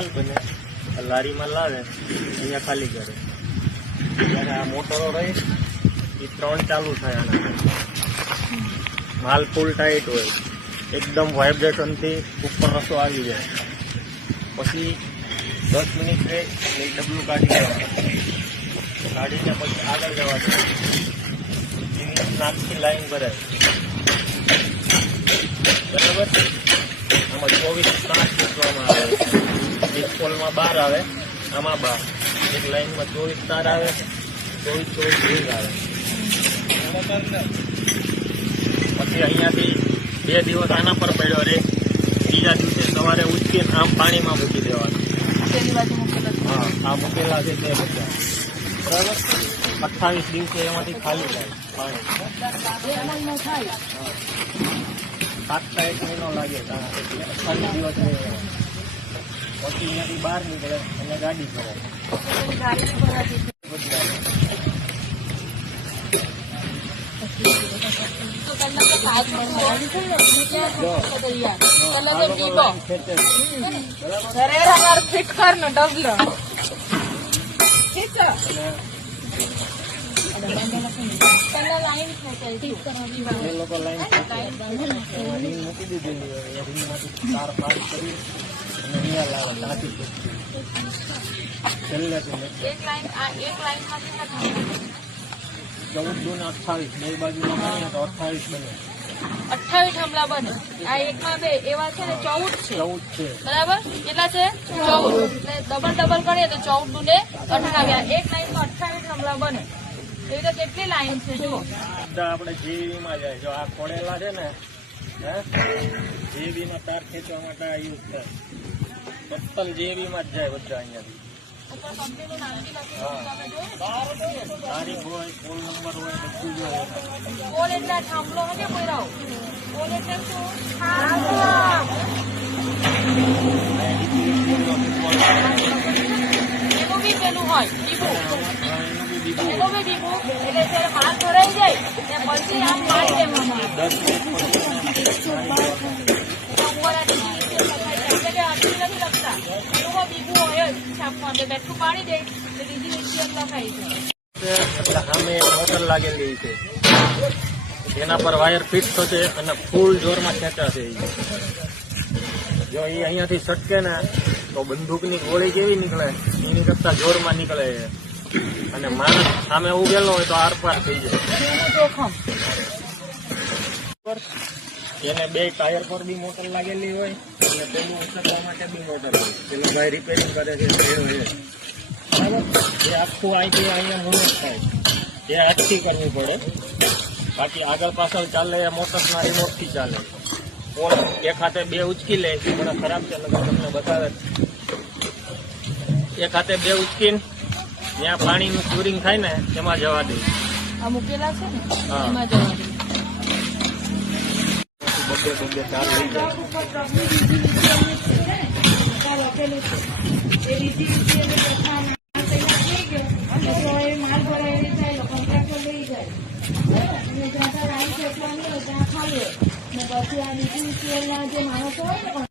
માલ બને લારીમાં લાવે અહીંયા ખાલી કરે. ત્યારે આ મોટરો રહી એ 3 ચાલુ થાય. આના માલ ફૂલ ટાઈટ હોય, એકદમ વાઇબ્રેશનથી ઉપર રસો આવી જાય. પછી 10 મિનિટ રહે એટલે ડબલું કાઢી દેવાનું. કાઢીને પછી આગળ જવા દે. નાખથી લાઈન ભરાય બરાબર. આમાં 24 તાર મૂકવામાં આવે. એક પોલમાં 12 આવે, આમાં 12. એક લાઈનમાં 24 તાર આવે, 24 રિંગ આવે. પછી અહીંયાથી 2 દિવસ આના પર પડ્યો રે. બીજા દિવસે સવારે ઉચકીને આમ પાણીમાં મૂકી દેવાનું. હા, આ મૂકેલા છે તે બધા બરાબર. 28 દિવસે એમાંથી ખાલી થાય પાણી. 7-8 મહિનો લાગે. 28 દિવસ પછી અહીંયાથી બહાર નીકળે અને ગાડી ભરાય. એ લોકો લાઈન મૂકી દીધેલી હોય, રિંગમાંથી તાર પાર કરી અને અહીંયા લાવે નાખી છેલ્લે 14 દૂને 28, બે બાજુ લગાવીએ તો 28 બને. 28 થાંભલા બને. આ એકમાં 2 એવા છે ને 14 છે. 14 છે બરાબર. કેટલા છે? 14. એટલે ડબલ કરીએ તો 14 દૂને 28. એક લાઈનમાં 28 થાંભલા બને. એવી રીતે કેટલી લાઈન છે જુઓ. આપણે જેવીમાં જાય. જો આ ખોડેલા છે ને, જેવીમાં તાર ખેંચવા માટે આ યુઝ થાય. ટોટલ જેવીમાં જ જાય બધા અહીંયાથી. તારીખ હોય, પોલ નંબર હોય, બધું જ હોય. પોલ એટલે થાંભલો હોય કે પોયરાઓ? પોલ એટલે શું? એનું બી પેલું હોય દીપું. એનું બી દીપું એટલે જયારે માલ ભરાઈ જાય ત્યાં પછી આમ મારી દેવામાં આવે. 10 મિનિટ સામે મોટર લાગેલી છે, એના પર વાયર ફિટ થશે અને ફૂલ જોરમાં ખેંચાશે. જો એ અહીંયાથી સટકે ને તો બંદૂકની ગોળી કેવી નીકળે એની કરતા જોરમાં નીકળે છે. અને માણસ સામે ઉભેલો હોય તો આરપાર થઈ જાય. એને 2 ટાયર પર બી મોટર લાગેલી હોય અને તેનું ઉછળવા માટે બી મોટર હોય. પેલો ભાઈ રિપેરિંગ કરે છે બરાબર. એ આખું અહીંથી અહીંયા મૂવ થાય, એ હાથથી કરવું પડે. બાકી આગળ પાછળ ચાલે એ મોટરના રિમોટથી ચાલે. પોલ એક હાથે 2 ઉચકી લે. થોડા ખરાબ છે લગભગ તમને બતાવે. એક હાથે 2 ઉચકીને ત્યાં પાણીનું ક્યુરિંગ થાય ને એમાં જવા દે. આ મૂકેલા છે ને હા, એમાં જવા દે. બબ્બે તાર લઈ જાય. પછી આ બીજી જે માણસો હોય ને